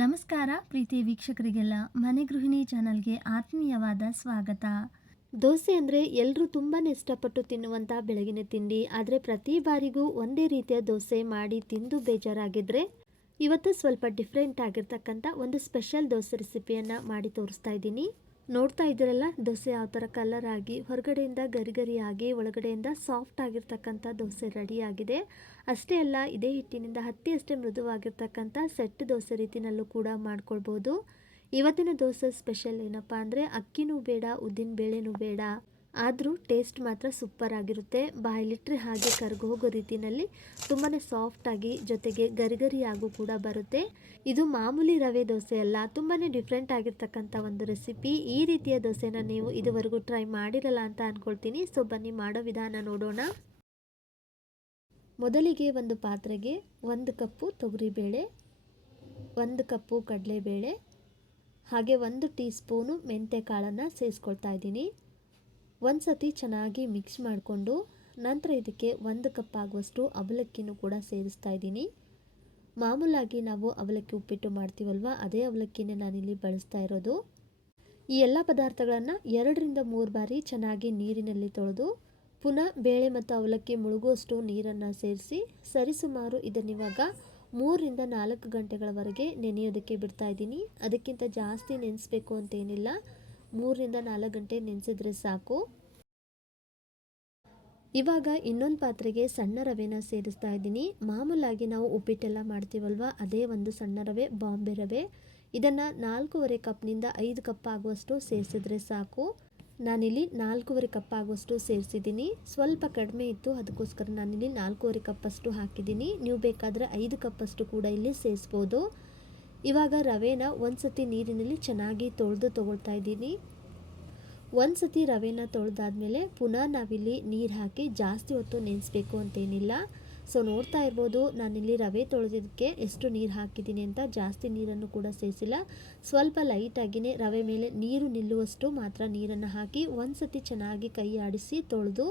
ನಮಸ್ಕಾರ ಪ್ರೀತಿಯ ವೀಕ್ಷಕರಿಗೆಲ್ಲ ಮನೆ ಗೃಹಿಣಿ ಚಾನಲ್ಗೆ ಆತ್ಮೀಯವಾದ ಸ್ವಾಗತ. ದೋಸೆ ಅಂದರೆ ಎಲ್ಲರೂ ತುಂಬಾ ಇಷ್ಟಪಟ್ಟು ತಿನ್ನುವಂಥ ಬೆಳಗಿನ ತಿಂಡಿ. ಆದರೆ ಪ್ರತಿ ಬಾರಿಗೂ ಒಂದೇ ರೀತಿಯ ದೋಸೆ ಮಾಡಿ ತಿಂದು ಬೇಜಾರಾಗಿದ್ದರೆ ಇವತ್ತು ಸ್ವಲ್ಪ ಡಿಫ್ರೆಂಟ್ ಆಗಿರ್ತಕ್ಕಂಥ ಒಂದು ಸ್ಪೆಷಲ್ ದೋಸೆ ರೆಸಿಪಿಯನ್ನು ಮಾಡಿ ತೋರಿಸ್ತಾ ಇದ್ದೀನಿ. ನೋಡ್ತಾ ಇದ್ದೀರಲ್ಲ, ದೋಸೆ ಯಾವ ಥರ ಕಲರ್ ಆಗಿ ಹೊರಗಡೆಯಿಂದ ಗರಿ ಆಗಿ ಒಳಗಡೆಯಿಂದ ಸಾಫ್ಟ್ ಆಗಿರ್ತಕ್ಕಂಥ ದೋಸೆ ರೆಡಿ ಆಗಿದೆ. ಅಷ್ಟೇ ಅಲ್ಲ, ಇದೇ ಹಿಟ್ಟಿನಿಂದ ಹತ್ತಿಯಷ್ಟೇ ಮೃದುವಾಗಿರ್ತಕ್ಕಂಥ ಸೆಟ್ ದೋಸೆ ರೀತಿನಲ್ಲೂ ಕೂಡ ಮಾಡ್ಕೊಳ್ಬೋದು. ಇವತ್ತಿನ ದೋಸೆ ಸ್ಪೆಷಲ್ ಏನಪ್ಪ ಅಂದರೆ ಅಕ್ಕಿನೂ ಬೇಡ, ಉದ್ದಿನ ಬೇಳೆನೂ ಬೇಡ, ಆದರೂ ಟೇಸ್ಟ್ ಮಾತ್ರ ಸೂಪರ್ ಆಗಿರುತ್ತೆ. ಬಾಯಲ್ಲಿಟ್ಟರೆ ಹಾಗೆ ಕರಗಿ ಹೋಗೋ ರೀತಿಯಲ್ಲಿ ತುಂಬಾ ಸಾಫ್ಟಾಗಿ ಜೊತೆಗೆ ಗರಿಗರಿಯಾಗೂ ಕೂಡ ಬರುತ್ತೆ. ಇದು ಮಾಮೂಲಿ ರವೆ ದೋಸೆ ಅಲ್ಲ, ತುಂಬಾ ಡಿಫ್ರೆಂಟ್ ಆಗಿರ್ತಕ್ಕಂಥ ಒಂದು ರೆಸಿಪಿ. ಈ ರೀತಿಯ ದೋಸೆನ ನೀವು ಇದುವರೆಗೂ ಟ್ರೈ ಮಾಡಿರಲ್ಲ ಅಂತ ಅಂದ್ಕೊಳ್ತೀನಿ. ಸೊ ಬನ್ನಿ ಮಾಡೋ ವಿಧಾನ ನೋಡೋಣ. ಮೊದಲಿಗೆ ಒಂದು ಪಾತ್ರೆಗೆ 1 ಕಪ್ಪು ತೊಗರಿಬೇಳೆ, 1 ಕಪ್ಪು ಕಡಲೆಬೇಳೆ, ಹಾಗೆ 1 ಟೀ ಸ್ಪೂನು ಮೆಂತ್ಯ ಕಾಳನ್ನು ಸೇರಿಸ್ಕೊಳ್ತಾ ಇದ್ದೀನಿ. ಒಂದು ಸತಿ ಚೆನ್ನಾಗಿ ಮಿಕ್ಸ್ ಮಾಡಿಕೊಂಡು ನಂತರ ಇದಕ್ಕೆ 1 ಕಪ್ ಆಗುವಷ್ಟು ಅವಲಕ್ಕಿನೂ ಕೂಡ ಸೇರಿಸ್ತಾ ಇದ್ದೀನಿ. ಮಾಮೂಲಾಗಿ ನಾವು ಅವಲಕ್ಕಿ ಉಪ್ಪಿಟ್ಟು ಮಾಡ್ತೀವಲ್ವ, ಅದೇ ಅವಲಕ್ಕಿನೇ ನಾನಿಲ್ಲಿ ಬಳಸ್ತಾ ಇರೋದು. ಈ ಎಲ್ಲ ಪದಾರ್ಥಗಳನ್ನು 2 ರಿಂದ 3 ಬಾರಿ ಚೆನ್ನಾಗಿ ನೀರಿನಲ್ಲಿ ತೊಳೆದು ಪುನಃ ಬೇಳೆ ಮತ್ತು ಅವಲಕ್ಕಿ ಮುಳುಗುವಷ್ಟು ನೀರನ್ನು ಸೇರಿಸಿ ಸರಿಸುಮಾರು ಇದನ್ನಿವಾಗ 3 ರಿಂದ 4 ಗಂಟೆಗಳವರೆಗೆ ನೆನೆಯೋದಕ್ಕೆ ಬಿಡ್ತಾ ಇದ್ದೀನಿ. ಅದಕ್ಕಿಂತ ಜಾಸ್ತಿ ನೆನೆಸಬೇಕು ಅಂತೇನಿಲ್ಲ, 3 ರಿಂದ 4 ಗಂಟೆ ನೆನೆಸಿದ್ರೆ ಸಾಕು. ಇವಾಗ ಇನ್ನೊಂದು ಪಾತ್ರೆಗೆ ಸಣ್ಣ ರವೆನ ಸೇರಿಸ್ತಾ ಇದ್ದೀನಿ. ಮಾಮೂಲಾಗಿ ನಾವು ಉಪ್ಪಿಟ್ಟೆಲ್ಲ ಮಾಡ್ತೀವಲ್ವ, ಅದೇ ಒಂದು ಸಣ್ಣ ರವೆ, ಬಾಂಬೆ ರವೆ. ಇದನ್ನು 4.5 ಕಪ್ನಿಂದ 5 ಕಪ್ ಆಗುವಷ್ಟು ಸೇರಿಸಿದ್ರೆ ಸಾಕು. ನಾನಿಲ್ಲಿ 4.5 ಕಪ್ ಆಗುವಷ್ಟು ಸೇರಿಸಿದ್ದೀನಿ. ಸ್ವಲ್ಪ ಕಡಿಮೆ ಇತ್ತು, ಅದಕ್ಕೋಸ್ಕರ ನಾನಿಲ್ಲಿ 4.5 ಕಪ್ಪಷ್ಟು ಹಾಕಿದ್ದೀನಿ. ನೀವು ಬೇಕಾದರೆ 5 ಕಪ್ಪಷ್ಟು ಕೂಡ ಇಲ್ಲಿ ಸೇರಿಸ್ಬೋದು. ಇವಾಗ ರವೆನ ಒಂದು ಸತಿ ನೀರಿನಲ್ಲಿ ಚೆನ್ನಾಗಿ ತೊಳೆದು ತೊಗೊಳ್ತಾ ಇದ್ದೀನಿ. ಒಂದು ಸತಿ ರವೆನ ತೊಳೆದಾದ್ಮೇಲೆ ಪುನಃ ನಾವಿಲ್ಲಿ ನೀರು ಹಾಕಿ ಜಾಸ್ತಿ ಹೊತ್ತು ನೆನೆಸಬೇಕು ಅಂತೇನಿಲ್ಲ. ಸೊ ನೋಡ್ತಾ ಇರ್ಬೋದು, ನಾನಿಲ್ಲಿ ರವೆ ತೊಳೆದಿದ್ದಕ್ಕೆ ಎಷ್ಟು ನೀರು ಹಾಕಿದ್ದೀನಿ ಅಂತ. ಜಾಸ್ತಿ ನೀರನ್ನು ಕೂಡ ಸೇರಿಸಿಲ್ಲ, ಸ್ವಲ್ಪ ಲೈಟಾಗಿಯೇ ರವೆ ಮೇಲೆ ನೀರು ನಿಲ್ಲುವಷ್ಟು ಮಾತ್ರ ನೀರನ್ನು ಹಾಕಿ ಒಂದು ಸತಿ ಚೆನ್ನಾಗಿ ಕೈ ಆಡಿಸಿ ತೊಳೆದು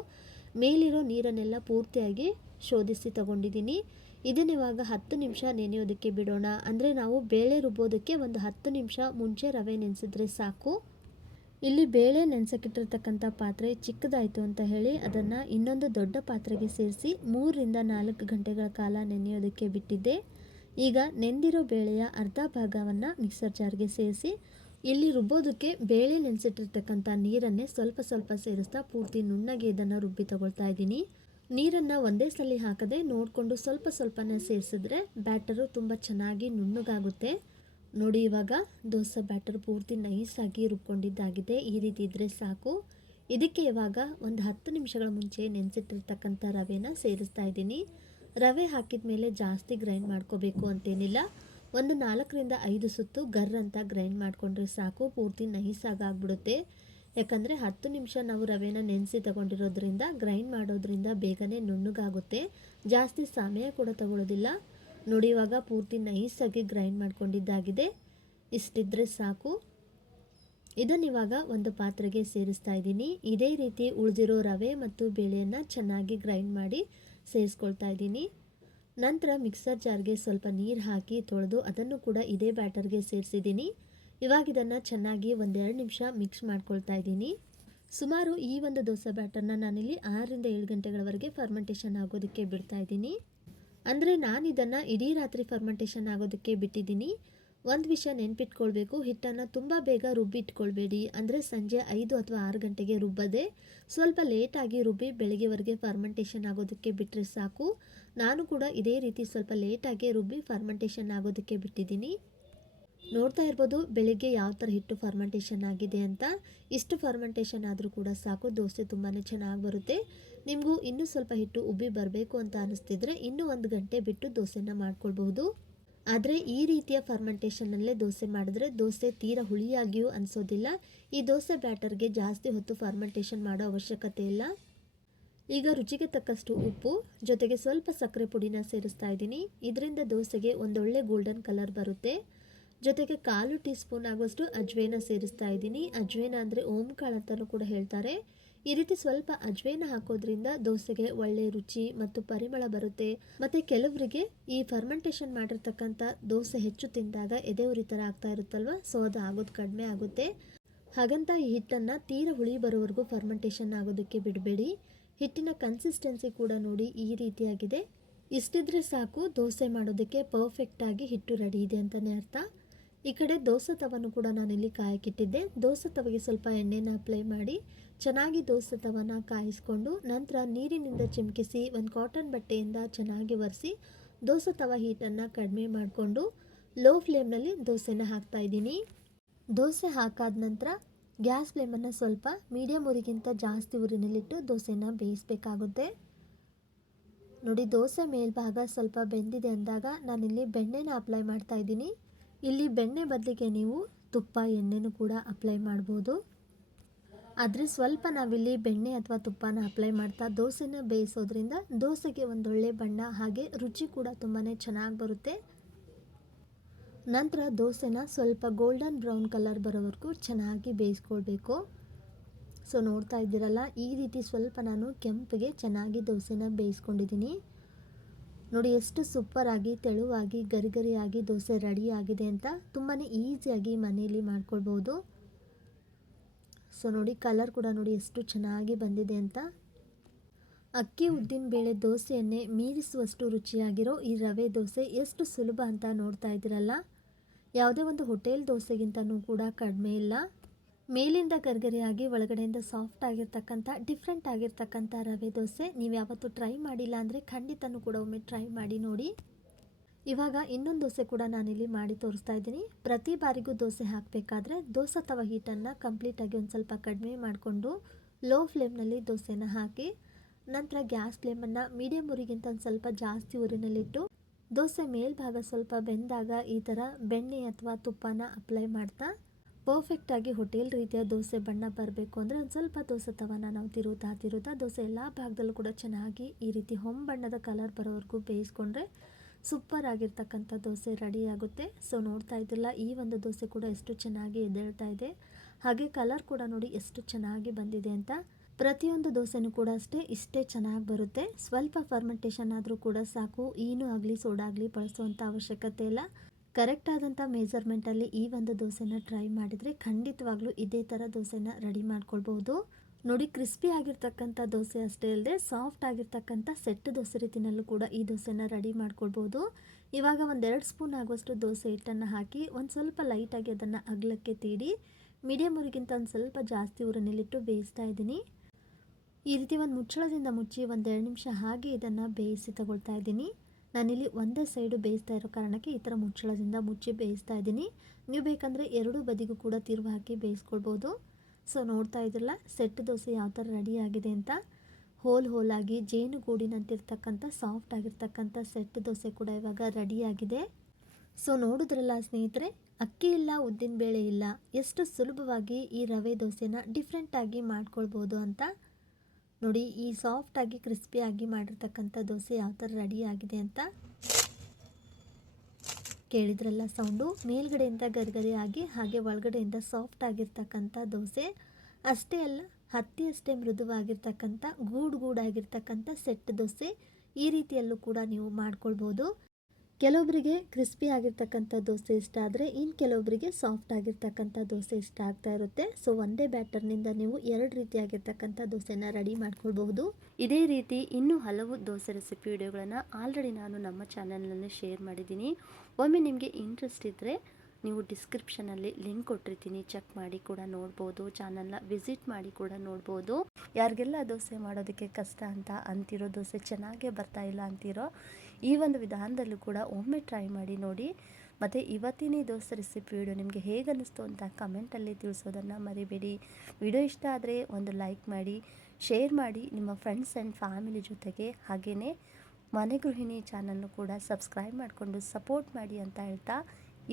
ಮೇಲಿರೋ ನೀರನ್ನೆಲ್ಲ ಪೂರ್ತಿಯಾಗಿ ಶೋಧಿಸಿ ತಗೊಂಡಿದ್ದೀನಿ. ಇದನ್ನಿವಾಗ 10 ನಿಮಿಷ ನೆನೆಯೋದಕ್ಕೆ ಬಿಡೋಣ. ಅಂದರೆ ನಾವು ಬೇಳೆ ರುಬ್ಬೋದಕ್ಕೆ ಒಂದು 10 ನಿಮಿಷ ಮುಂಚೆ ರವೆ ನೆನೆಸಿದ್ರೆ ಸಾಕು. ಇಲ್ಲಿ ಬೇಳೆ ನೆನೆಸಕ್ಕಿಟ್ಟಿರ್ತಕ್ಕಂಥ ಪಾತ್ರೆ ಚಿಕ್ಕದಾಯಿತು ಅಂತ ಹೇಳಿ ಅದನ್ನು ಇನ್ನೊಂದು ದೊಡ್ಡ ಪಾತ್ರೆಗೆ ಸೇರಿಸಿ 3 ರಿಂದ 4 ಗಂಟೆಗಳ ಕಾಲ ನೆನೆಯೋದಕ್ಕೆ ಬಿಟ್ಟಿದ್ದೆ. ಈಗ ನೆಂದಿರೋ ಬೇಳೆಯ ಅರ್ಧ ಭಾಗವನ್ನು ಮಿಕ್ಸರ್ ಜಾರ್ಗೆ ಸೇರಿಸಿ ಇಲ್ಲಿ ರುಬ್ಬೋದಕ್ಕೆ ಬೇಳೆ ನೆನೆಸಿಟ್ಟಿರ್ತಕ್ಕಂಥ ನೀರನ್ನೇ ಸ್ವಲ್ಪ ಸ್ವಲ್ಪ ಸೇರಿಸ್ತಾ ಪೂರ್ತಿ ನುಣ್ಣಗೆ ಇದನ್ನು ರುಬ್ಬಿ ತಗೊಳ್ತಾ ಇದ್ದೀನಿ. ನೀರನ್ನು ಒಂದೇ ಸಲ ಹಾಕದೆ ನೋಡಿಕೊಂಡು ಸ್ವಲ್ಪ ಸ್ವಲ್ಪನೇ ಸೇರಿಸಿದ್ರೆ ಬ್ಯಾಟರು ತುಂಬ ಚೆನ್ನಾಗಿ ನುಣ್ಣಗಾಗುತ್ತೆ. ನೋಡಿ, ಇವಾಗ ದೋಸೆ ಬ್ಯಾಟರ್ ಪೂರ್ತಿ ನೈಸಾಗಿ ರುಬ್ಕೊಂಡಿದ್ದಾಗಿದೆ. ಈ ರೀತಿ ಇದ್ದರೆ ಸಾಕು. ಇದಕ್ಕೆ ಇವಾಗ ಒಂದು 10 ನಿಮಿಷಗಳ ಮುಂಚೆ ನೆನೆಸಿಟ್ಟಿರ್ತಕ್ಕಂಥ ರವೆನ ಸೇರಿಸ್ತಾ ಇದ್ದೀನಿ. ರವೆ ಹಾಕಿದ ಮೇಲೆ ಜಾಸ್ತಿ ಗ್ರೈಂಡ್ ಮಾಡ್ಕೋಬೇಕು ಅಂತೇನಿಲ್ಲ, ಒಂದು 4 ರಿಂದ 5 ಸುತ್ತು ಗರ್ ಅಂತ ಗ್ರೈಂಡ್ ಮಾಡಿಕೊಂಡ್ರೆ ಸಾಕು. ಪೂರ್ತಿ ನೈಸಾಗಿ ಆಗ್ಬಿಡುತ್ತೆ. ಯಾಕಂದರೆ 10 ನಿಮಿಷ ನಾವು ರವೆನ ನೆನೆಸಿ ತಗೊಂಡಿರೋದ್ರಿಂದ ಗ್ರೈಂಡ್ ಮಾಡೋದ್ರಿಂದ ಬೇಗನೆ ನುಣ್ಣಗಾಗುತ್ತೆ, ಜಾಸ್ತಿ ಸಮಯ ಕೂಡ ತಗೊಳ್ಳೋದಿಲ್ಲ. ನೋಡಿ, ಇವಾಗ ಪೂರ್ತಿ ನೈಸಾಗಿ ಗ್ರೈಂಡ್ ಮಾಡ್ಕೊಂಡಿದ್ದಾಗಿದೆ. ಇಷ್ಟಿದ್ರೆ ಸಾಕು. ಇದನ್ನಿವಾಗ ಒಂದು ಪಾತ್ರೆಗೆ ಸೇರಿಸ್ತಾ ಇದ್ದೀನಿ. ಇದೇ ರೀತಿ ಉಳಿದಿರೋ ರವೆ ಮತ್ತು ಬೇಳೆಯನ್ನು ಚೆನ್ನಾಗಿ ಗ್ರೈಂಡ್ ಮಾಡಿ ಸೇರಿಸ್ಕೊಳ್ತಾ ಇದ್ದೀನಿ. ನಂತರ ಮಿಕ್ಸರ್ ಜಾರ್ಗೆ ಸ್ವಲ್ಪ ನೀರು ಹಾಕಿ ತೊಳೆದು ಅದನ್ನು ಕೂಡ ಇದೇ ಬ್ಯಾಟರ್ಗೆ ಸೇರಿಸಿದ್ದೀನಿ. ಇವಾಗ ಇದನ್ನು ಚೆನ್ನಾಗಿ 1-2 ನಿಮಿಷ ಮಿಕ್ಸ್ ಮಾಡ್ಕೊಳ್ತಾ ಇದ್ದೀನಿ. ಸುಮಾರು ಈ ಒಂದು ದೋಸೆ ಬ್ಯಾಟರ್ನ ನಾನಿಲ್ಲಿ 6 ರಿಂದ 7 ಗಂಟೆಗಳವರೆಗೆ ಫರ್ಮೆಂಟೇಷನ್ ಆಗೋದಕ್ಕೆ ಬಿಡ್ತಾ ಇದ್ದೀನಿ. ಅಂದರೆ ನಾನು ಇದನ್ನು ಇಡೀ ರಾತ್ರಿ ಫರ್ಮೆಂಟೇಷನ್ ಆಗೋದಕ್ಕೆ ಬಿಟ್ಟಿದ್ದೀನಿ. ಒಂದು ವಿಷಯ ನೆನ್ಪಿಟ್ಕೊಳ್ಬೇಕು, ಹಿಟ್ಟನ್ನು ತುಂಬ ಬೇಗ ರುಬ್ಬಿ ಇಟ್ಕೊಳ್ಬೇಡಿ. ಅಂದರೆ ಸಂಜೆ 5 ಅಥವಾ 6 ಗಂಟೆಗೆ ರುಬ್ಬದೆ ಸ್ವಲ್ಪ ಲೇಟಾಗಿ ರುಬ್ಬಿ ಬೆಳಗ್ಗೆವರೆಗೆ ಫರ್ಮೆಂಟೇಷನ್ ಆಗೋದಕ್ಕೆ ಬಿಟ್ಟರೆ ಸಾಕು. ನಾನು ಕೂಡ ಇದೇ ರೀತಿ ಸ್ವಲ್ಪ ಲೇಟಾಗಿ ರುಬ್ಬಿ ಫರ್ಮೆಂಟೇಷನ್ ಆಗೋದಕ್ಕೆ ಬಿಟ್ಟಿದ್ದೀನಿ. ನೋಡ್ತಾ ಇರ್ಬೋದು ಬೆಳಗ್ಗೆ ಯಾವ ಥರ ಹಿಟ್ಟು ಫರ್ಮೆಂಟೇಷನ್ ಆಗಿದೆ ಅಂತ. ಇಷ್ಟು ಫರ್ಮೆಂಟೇಷನ್ ಆದರೂ ಕೂಡ ಸಾಕು, ದೋಸೆ ತುಂಬಾ ಚೆನ್ನಾಗಿ ಬರುತ್ತೆ. ನಿಮಗೂ ಇನ್ನೂ ಸ್ವಲ್ಪ ಹಿಟ್ಟು ಉಬ್ಬಿ ಬರಬೇಕು ಅಂತ ಅನಿಸ್ತಿದ್ರೆ ಇನ್ನೂ 1 ಗಂಟೆ ಬಿಟ್ಟು ದೋಸೆನ ಮಾಡ್ಕೊಳ್ಬಹುದು. ಆದರೆ ಈ ರೀತಿಯ ಫರ್ಮೆಂಟೇಷನ್ನಲ್ಲೇ ದೋಸೆ ಮಾಡಿದ್ರೆ ದೋಸೆ ತೀರಾ ಹುಳಿಯಾಗಿಯೂ ಅನಿಸೋದಿಲ್ಲ. ಈ ದೋಸೆ ಬ್ಯಾಟರ್ಗೆ ಜಾಸ್ತಿ ಹೊತ್ತು ಫರ್ಮೆಂಟೇಷನ್ ಮಾಡೋ ಅವಶ್ಯಕತೆ ಇಲ್ಲ. ಈಗ ರುಚಿಗೆ ತಕ್ಕಷ್ಟು ಉಪ್ಪು ಜೊತೆಗೆ ಸ್ವಲ್ಪ ಸಕ್ಕರೆ ಪುಡಿನ ಸೇರಿಸ್ತಾ ಇದ್ದೀನಿ. ಇದರಿಂದ ದೋಸೆಗೆ ಒಂದೊಳ್ಳೆ ಗೋಲ್ಡನ್ ಕಲರ್ ಬರುತ್ತೆ. ಜೊತೆಗೆ 1/4 ಟೀ ಸ್ಪೂನ್ ಆಗುವಷ್ಟು ಅಜ್ವೇನ ಸೇರಿಸ್ತಾ ಇದ್ದೀನಿ. ಅಜ್ವೇನ ಅಂದರೆ ಓಂ ಕಾಳು ಅಂತಲೂ ಕೂಡ ಹೇಳ್ತಾರೆ. ಈ ರೀತಿ ಸ್ವಲ್ಪ ಅಜ್ವೇನ ಹಾಕೋದ್ರಿಂದ ದೋಸೆಗೆ ಒಳ್ಳೆ ರುಚಿ ಮತ್ತು ಪರಿಮಳ ಬರುತ್ತೆ. ಮತ್ತು ಕೆಲವರಿಗೆ ಈ ಫರ್ಮೆಂಟೇಷನ್ ಮಾಡಿರ್ತಕ್ಕಂಥ ದೋಸೆ ಹೆಚ್ಚು ತಿಂದಾಗ ಎದೆ ಉರಿ ಥರ ಆಗ್ತಾ ಇರುತ್ತಲ್ವ, ಸೊ ಅದು ಆಗೋದು ಕಡಿಮೆ ಆಗುತ್ತೆ. ಹಾಗಂತ ಈ ಹಿಟ್ಟನ್ನು ತೀರ ಹುಳಿ ಬರೋವರೆಗೂ ಫರ್ಮೆಂಟೇಷನ್ ಆಗೋದಕ್ಕೆ ಬಿಡಬೇಡಿ. ಹಿಟ್ಟಿನ ಕನ್ಸಿಸ್ಟೆನ್ಸಿ ಕೂಡ ನೋಡಿ ಈ ರೀತಿಯಾಗಿದೆ. ಇಷ್ಟಿದ್ರೆ ಸಾಕು ದೋಸೆ ಮಾಡೋದಕ್ಕೆ ಪರ್ಫೆಕ್ಟಾಗಿ ಹಿಟ್ಟು ರೆಡಿ ಇದೆ ಅಂತಲೇ ಅರ್ಥ. ಈ ಕಡೆ ದೋಸೆ ತವನ್ನು ಕೂಡ ನಾನಿಲ್ಲಿ ಕಾಯಕ್ಕಿಟ್ಟಿದ್ದೆ. ದೋಸೆ ತವಗೆ ಸ್ವಲ್ಪ ಎಣ್ಣೆನ ಅಪ್ಲೈ ಮಾಡಿ ಚೆನ್ನಾಗಿ ದೋಸೆ ತವನ ಕಾಯಿಸ್ಕೊಂಡು ನಂತರ ನೀರಿನಿಂದ ಚಿಮುಕಿಸಿ ಒಂದು ಕಾಟನ್ ಬಟ್ಟೆಯಿಂದ ಚೆನ್ನಾಗಿ ಒರೆಸಿ ದೋಸೆ ತವ ಹೀಟನ್ನು ಕಡಿಮೆ ಮಾಡಿಕೊಂಡು ಲೋ ಫ್ಲೇಮ್ನಲ್ಲಿ ದೋಸೆನ ಹಾಕ್ತಾ ಇದ್ದೀನಿ. ದೋಸೆ ಹಾಕಾದ ನಂತರ ಗ್ಯಾಸ್ ಫ್ಲೇಮನ್ನು ಸ್ವಲ್ಪ ಮೀಡಿಯಮ್ ಉರಿಗಿಂತ ಜಾಸ್ತಿ ಉರಿನಲ್ಲಿಟ್ಟು ದೋಸೆನ ಬೇಯಿಸಬೇಕಾಗುತ್ತೆ. ನೋಡಿ, ದೋಸೆ ಮೇಲ್ಭಾಗ ಸ್ವಲ್ಪ ಬೆಂದಿದೆ ಅಂದಾಗ ನಾನಿಲ್ಲಿ ಬೆಣ್ಣೆನ ಅಪ್ಲೈ ಮಾಡ್ತಾ ಇದ್ದೀನಿ. ಇಲ್ಲಿ ಬೆಣ್ಣೆ ಬದಲಿಗೆ ನೀವು ತುಪ್ಪ ಎಣ್ಣೆನೂ ಕೂಡ ಅಪ್ಲೈ ಮಾಡ್ಬೋದು. ಆದರೆ ಸ್ವಲ್ಪ ನಾವಿಲ್ಲಿ ಬೆಣ್ಣೆ ಅಥವಾ ತುಪ್ಪನ ಅಪ್ಲೈ ಮಾಡ್ತಾ ದೋಸೆನ ಬೇಯಿಸೋದ್ರಿಂದ ದೋಸೆಗೆ ಒಂದೊಳ್ಳೆ ಬಣ್ಣ ಹಾಗೆ ರುಚಿ ಕೂಡ ತುಂಬಾ ಚೆನ್ನಾಗಿ ಬರುತ್ತೆ. ನಂತರ ದೋಸೆನ ಸ್ವಲ್ಪ ಗೋಲ್ಡನ್ ಬ್ರೌನ್ ಕಲರ್ ಬರೋವರೆಗೂ ಚೆನ್ನಾಗಿ ಬೇಯಿಸ್ಕೊಳ್ಬೇಕು. ಸೊ ನೋಡ್ತಾ ಇದ್ದೀರಲ್ಲ, ಈ ರೀತಿ ಸ್ವಲ್ಪ ನಾನು ಕೆಂಪಿಗೆ ಚೆನ್ನಾಗಿ ದೋಸೆನ ಬೇಯಿಸ್ಕೊಂಡಿದ್ದೀನಿ. ನೋಡಿ ಎಷ್ಟು ಸೂಪರಾಗಿ ತೆಳುವಾಗಿ ಗರಿಗರಿಯಾಗಿ ದೋಸೆ ರೆಡಿ ಆಗಿದೆ ಅಂತ. ತುಂಬಾ ಈಸಿಯಾಗಿ ಮನೆಯಲ್ಲಿ ಮಾಡ್ಕೊಳ್ಬೋದು. ಸೊ ನೋಡಿ, ಕಲರ್ ಕೂಡ ನೋಡಿ ಎಷ್ಟು ಚೆನ್ನಾಗಿ ಬಂದಿದೆ ಅಂತ. ಅಕ್ಕಿ ಉದ್ದಿನ ಬೇಳೆ ದೋಸೆಯನ್ನೇ ಮೀರಿಸುವಷ್ಟು ರುಚಿಯಾಗಿರೋ ಈ ರವೆ ದೋಸೆ ಎಷ್ಟು ಸುಲಭ ಅಂತ ನೋಡ್ತಾ ಇದ್ದೀರಲ್ಲ. ಯಾವುದೇ ಒಂದು ಹೋಟೆಲ್ ದೋಸೆಗಿಂತನೂ ಕೂಡ ಕಡಿಮೆ ಇಲ್ಲ. ಮೇಲಿಂದ ಗರ್ಗರಿಯಾಗಿ ಒಳಗಡೆಯಿಂದ ಸಾಫ್ಟ್ ಆಗಿರ್ತಕ್ಕಂಥ ಡಿಫ್ರೆಂಟ್ ಆಗಿರ್ತಕ್ಕಂಥ ರವೆ ದೋಸೆ ನೀವು ಯಾವತ್ತೂ ಟ್ರೈ ಮಾಡಿಲ್ಲ ಅಂದರೆ ಖಂಡಿತನೂ ಕೂಡ ಒಮ್ಮೆ ಟ್ರೈ ಮಾಡಿ ನೋಡಿ. ಇವಾಗ ಇನ್ನೊಂದು ದೋಸೆ ಕೂಡ ನಾನಿಲ್ಲಿ ಮಾಡಿ ತೋರಿಸ್ತಾ ಇದ್ದೀನಿ. ಪ್ರತಿ ಬಾರಿಗೂ ದೋಸೆ ಹಾಕಬೇಕಾದ್ರೆ ದೋಸೆ ತವ ಹೀಟನ್ನು ಕಂಪ್ಲೀಟಾಗಿ ಒಂದು ಸ್ವಲ್ಪ ಕಡಿಮೆ ಮಾಡಿಕೊಂಡು ಲೋ ಫ್ಲೇಮ್ನಲ್ಲಿ ದೋಸೆನ ಹಾಕಿ ನಂತರ ಗ್ಯಾಸ್ ಫ್ಲೇಮನ್ನು ಮೀಡಿಯಮ್ ಉರಿಗಿಂತ ಒಂದು ಸ್ವಲ್ಪ ಜಾಸ್ತಿ ಉರಿನಲ್ಲಿಟ್ಟು ದೋಸೆ ಮೇಲ್ಭಾಗ ಸ್ವಲ್ಪ ಬೆಂದಾಗ ಈ ಥರ ಬೆಣ್ಣೆ ಅಥವಾ ತುಪ್ಪನ ಅಪ್ಲೈ ಮಾಡ್ತಾ ಪರ್ಫೆಕ್ಟಾಗಿ ಹೋಟೆಲ್ ರೀತಿಯ ದೋಸೆ ಬಣ್ಣ ಬರಬೇಕು ಅಂದರೆ ಒಂದು ಸ್ವಲ್ಪ ದೋಸೆ ತವನ ನಾವು ತಿರುತ್ತಾ ದೋಸೆ ಎಲ್ಲ ಭಾಗದಲ್ಲೂ ಕೂಡ ಚೆನ್ನಾಗಿ ಈ ರೀತಿ ಹೊಂಬಣ್ಣದ ಕಲರ್ ಬರೋವರೆಗೂ ಬೇಯಿಸ್ಕೊಂಡ್ರೆ ಸೂಪರ್ ಆಗಿರ್ತಕ್ಕಂಥ ದೋಸೆ ರೆಡಿ ಆಗುತ್ತೆ. ಸೊ ನೋಡ್ತಾ ಇದ್ದಿಲ್ಲ, ಈ ಒಂದು ದೋಸೆ ಕೂಡ ಎಷ್ಟು ಚೆನ್ನಾಗಿ ಎದ್ದೇಳ್ತಾ ಇದೆ, ಹಾಗೆ ಕಲರ್ ಕೂಡ ನೋಡಿ ಎಷ್ಟು ಚೆನ್ನಾಗಿ ಬಂದಿದೆ ಅಂತ. ಪ್ರತಿಯೊಂದು ದೋಸೆನೂ ಕೂಡ ಅಷ್ಟೇ ಇಷ್ಟೇ ಚೆನ್ನಾಗಿ ಬರುತ್ತೆ. ಸ್ವಲ್ಪ ಫರ್ಮೆಂಟೇಷನ್ ಆದರೂ ಕೂಡ ಸಾಕು. ಈನೂ ಆಗಲಿ ಸೋಡಾ ಆಗಲಿ ಬಳಸುವಂಥ ಅವಶ್ಯಕತೆ ಇಲ್ಲ. ಕರೆಕ್ಟ್ ಆದಂಥ ಮೆಜರ್ಮೆಂಟಲ್ಲಿ ಈ ಒಂದು ದೋಸೆನ ಟ್ರೈ ಮಾಡಿದರೆ ಖಂಡಿತವಾಗ್ಲೂ ಇದೇ ಥರ ದೋಸೆನ ರೆಡಿ ಮಾಡ್ಕೊಳ್ಬೋದು. ನೋಡಿ, ಕ್ರಿಸ್ಪಿ ಆಗಿರ್ತಕ್ಕಂಥ ದೋಸೆ ಅಷ್ಟೇ ಅಲ್ಲದೆ ಸಾಫ್ಟ್ ಆಗಿರ್ತಕ್ಕಂಥ ಸೆಟ್ ದೋಸೆ ರೀತಿಯಲ್ಲೂ ಕೂಡ ಈ ದೋಸೆನ ರೆಡಿ ಮಾಡ್ಕೊಳ್ಬೋದು. ಇವಾಗ 1-2 ಸ್ಪೂನ್ ಆಗುವಷ್ಟು ದೋಸೆ ಹಿಟ್ಟನ್ನು ಹಾಕಿ ಒಂದು ಸ್ವಲ್ಪ ಲೈಟಾಗಿ ಅದನ್ನು ಅಗಲಕ್ಕೆ ತೀಡಿ ಮೀಡಿಯಮ್ ಉರಿಗಿಂತ ಒಂದು ಸ್ವಲ್ಪ ಜಾಸ್ತಿ ಉರಿನಲ್ಲಿಟ್ಟು ಬೇಯಿಸ್ತಾ ಇದ್ದೀನಿ. ಈ ರೀತಿ ಒಂದು ಮುಚ್ಚಳದಿಂದ ಮುಚ್ಚಿ 1-2 ನಿಮಿಷ ಹಾಗೆ ಇದನ್ನು ಬೇಯಿಸಿ ತಗೊಳ್ತಾ ಇದ್ದೀನಿ. ನಾನಿಲ್ಲಿ ಒಂದೇ ಸೈಡು ಬೇಯಿಸ್ತಾ ಇರೋ ಕಾರಣಕ್ಕೆ ಈ ಥರ ಮುಚ್ಚಳದಿಂದ ಮುಚ್ಚಿ ಬೇಯಿಸ್ತಾ ಇದ್ದೀನಿ. ನೀವು ಬೇಕಂದರೆ ಎರಡೂ ಬದಿಗೂ ಕೂಡ ತಿರುವು ಹಾಕಿ ಬೇಯಿಸ್ಕೊಳ್ಬೋದು. ಸೊ ನೋಡ್ತಾ ಇದ್ರಲ್ಲ, ಸೆಟ್ ದೋಸೆ ಯಾವ ಥರ ರೆಡಿ ಆಗಿದೆ ಅಂತ. ಹೋಲಾಗಿ ಜೇನುಗೂಡಿನಂತಿರ್ತಕ್ಕಂಥ ಸಾಫ್ಟ್ ಆಗಿರ್ತಕ್ಕಂಥ ಸೆಟ್ ದೋಸೆ ಕೂಡ ಇವಾಗ ರೆಡಿಯಾಗಿದೆ. ಸೊ ನೋಡಿದ್ರಲ್ಲ ಸ್ನೇಹಿತರೆ, ಅಕ್ಕಿ ಇಲ್ಲ, ಉದ್ದಿನ ಬೇಳೆ ಇಲ್ಲ, ಎಷ್ಟು ಸುಲಭವಾಗಿ ಈ ರವೆ ದೋಸೆನ ಡಿಫ್ರೆಂಟಾಗಿ ಮಾಡ್ಕೊಳ್ಬೋದು ಅಂತ. ನೋಡಿ, ಈ ಸಾಫ್ಟಾಗಿ ಕ್ರಿಸ್ಪಿಯಾಗಿ ಮಾಡಿರ್ತಕ್ಕಂಥ ದೋಸೆ ಯಾವ ಥರ ರೆಡಿ ಆಗಿದೆ ಅಂತ. ಕೇಳಿದ್ರಲ್ಲ ಸೌಂಡು, ಮೇಲ್ಗಡೆಯಿಂದ ಗರಿಗರಿಯಾಗಿ ಹಾಗೆ ಒಳಗಡೆಯಿಂದ ಸಾಫ್ಟ್ ಆಗಿರ್ತಕ್ಕಂಥ ದೋಸೆ ಅಷ್ಟೇ ಅಲ್ಲ, ಹತ್ತಿಯಷ್ಟೇ ಮೃದುವಾಗಿರ್ತಕ್ಕಂಥ ಗೂಡಾಗಿರ್ತಕ್ಕಂಥ ಸೆಟ್ ದೋಸೆ ಈ ರೀತಿಯಲ್ಲೂ ಕೂಡ ನೀವು ಮಾಡ್ಕೊಳ್ಬೋದು. ಕೆಲವೊಬ್ಬರಿಗೆ ಕ್ರಿಸ್ಪಿ ಆಗಿರ್ತಕ್ಕಂಥ ದೋಸೆ ಇಷ್ಟ ಆದರೆ ಇನ್ನು ಕೆಲವೊಬ್ಬರಿಗೆ ಸಾಫ್ಟ್ ಆಗಿರ್ತಕ್ಕಂಥ ದೋಸೆ ಇಷ್ಟ ಆಗ್ತಾ ಇರುತ್ತೆ. ಸೊ ಒಂದೇ ಬ್ಯಾಟರ್ನಿಂದ ನೀವು 2 ರೀತಿಯಾಗಿರ್ತಕ್ಕಂಥ ದೋಸೆನ ರೆಡಿ ಮಾಡ್ಕೊಳ್ಬಹುದು. ಇದೇ ರೀತಿ ಇನ್ನೂ ಹಲವು ದೋಸೆ ರೆಸಿಪಿ ವಿಡಿಯೋಗಳನ್ನು ಆಲ್ರೆಡಿ ನಾನು ನಮ್ಮ ಚಾನಲ್ನಲ್ಲಿ ಶೇರ್ ಮಾಡಿದ್ದೀನಿ. ಒಮ್ಮೆ ನಿಮಗೆ ಇಂಟ್ರೆಸ್ಟ್ ಇದ್ದರೆ ನೀವು ಡಿಸ್ಕ್ರಿಪ್ಷನಲ್ಲಿ ಲಿಂಕ್ ಕೊಟ್ಟಿರ್ತೀನಿ, ಚೆಕ್ ಮಾಡಿ ಕೂಡ ನೋಡ್ಬೋದು. ಚಾನಲ್ನ ವಿಸಿಟ್ ಮಾಡಿ ಕೂಡ ನೋಡ್ಬೋದು. ಯಾರಿಗೆಲ್ಲ ದೋಸೆ ಮಾಡೋದಕ್ಕೆ ಕಷ್ಟ ಅಂತ ಅಂತಿರೋ, ದೋಸೆ ಚೆನ್ನಾಗೇ ಬರ್ತಾ ಇಲ್ಲ ಅಂತಿರೋ, ಈ ಒಂದು ವಿಧಾನದಲ್ಲೂ ಕೂಡ ಒಮ್ಮೆ ಟ್ರೈ ಮಾಡಿ ನೋಡಿ. ಮತ್ತು ಇವತ್ತಿನ ಈ ದೋಸೆ ರೆಸಿಪಿ ವಿಡಿಯೋ ನಿಮಗೆ ಹೇಗೆ ಅನ್ನಿಸ್ತು ಅಂತ ಕಮೆಂಟಲ್ಲಿ ತಿಳಿಸೋದನ್ನು ಮರಿಬೇಡಿ. ವಿಡಿಯೋ ಇಷ್ಟ ಆದರೆ ಒಂದು ಲೈಕ್ ಮಾಡಿ, ಶೇರ್ ಮಾಡಿ ನಿಮ್ಮ ಫ್ರೆಂಡ್ಸ್ ಆ್ಯಂಡ್ ಫ್ಯಾಮಿಲಿ ಜೊತೆಗೆ. ಹಾಗೆಯೇ ಮನೆ ಗೃಹಿಣಿ ಚಾನಲ್ನು ಕೂಡ ಸಬ್ಸ್ಕ್ರೈಬ್ ಮಾಡಿಕೊಂಡು ಸಪೋರ್ಟ್ ಮಾಡಿ ಅಂತ ಹೇಳ್ತಾ,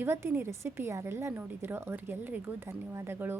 ಇವತ್ತಿನ ರೆಸಿಪಿ ಯಾರೆಲ್ಲ ನೋಡಿದಿರೋ ಅವರಿಗೆಲ್ಲರಿಗೂ ಧನ್ಯವಾದಗಳು.